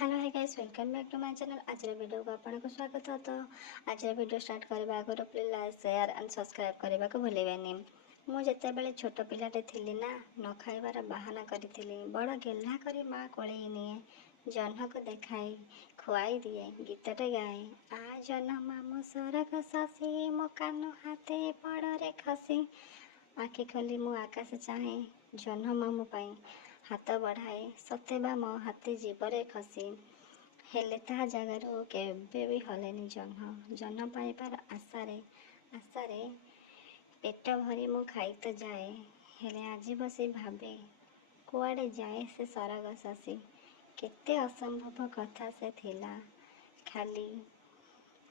Hello hi guys, welcome back to my channel. आज video को आपको स्वागत हो। तो आज वीडियो स्टार्ट करबा आगु please like share and subscribe करने को भूलिबेनी। मु जेतेबेले छोट पिलाटे थिली ना, न खाइबार बहाना करिथिली। बड़ गेल्हा करी माँ कोळेई निए, जह्न को देखाई खुआई दिए, गीतटे गाए। आ जह्न मामू सरग शशि, मो कानु हाथे पड़रे खसी। आखि खोली मु आकाश चाहे, जह्न मामू पाई हाथ बढ़ाए। सतेबा मो हाथी जीवरे खसी, हेले ता जगारू केबे भी हलेनी जह्न। जह्न पाइबार आशारे पेट भरी मु खाई तो जाए, हेले आज बसी भाबे कुआड़े जाए से सरग शशि। केते असंभव कथा से थिला, खाली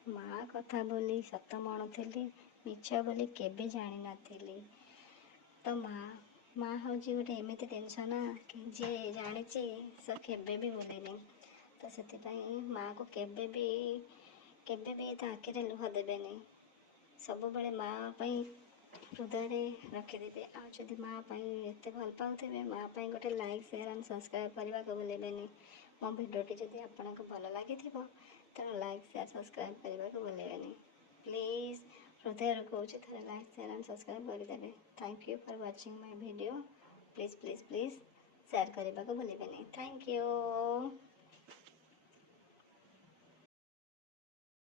माँ कथा बोली सत मणुथिली, मिछ बोली केबे जानी नथिली। तो माँ हूँ गोटे एमती जिनस ना कि जे जानी से केबे भी भूलेनी। तो से माँ को केबे भी ता आखिरे लुह देवेनि। सब बेले माँ पई हृदय रखिदेवे। आदि माँ एत भल पाथे, माँ गोटे लाइक शेयर एंड सब्सक्राइब करने को भूलें। मो भिडियोटी जदि आपको भल लगी तेणु लाइक शेयर सब्सक्राइब करने को भूलें। प्लीज हृदय कहूँ थे लाइक शेयर एंड सब्सक्राइब करदे। Thank you for watching my video. Please please please share करने को भूलें। Thank you.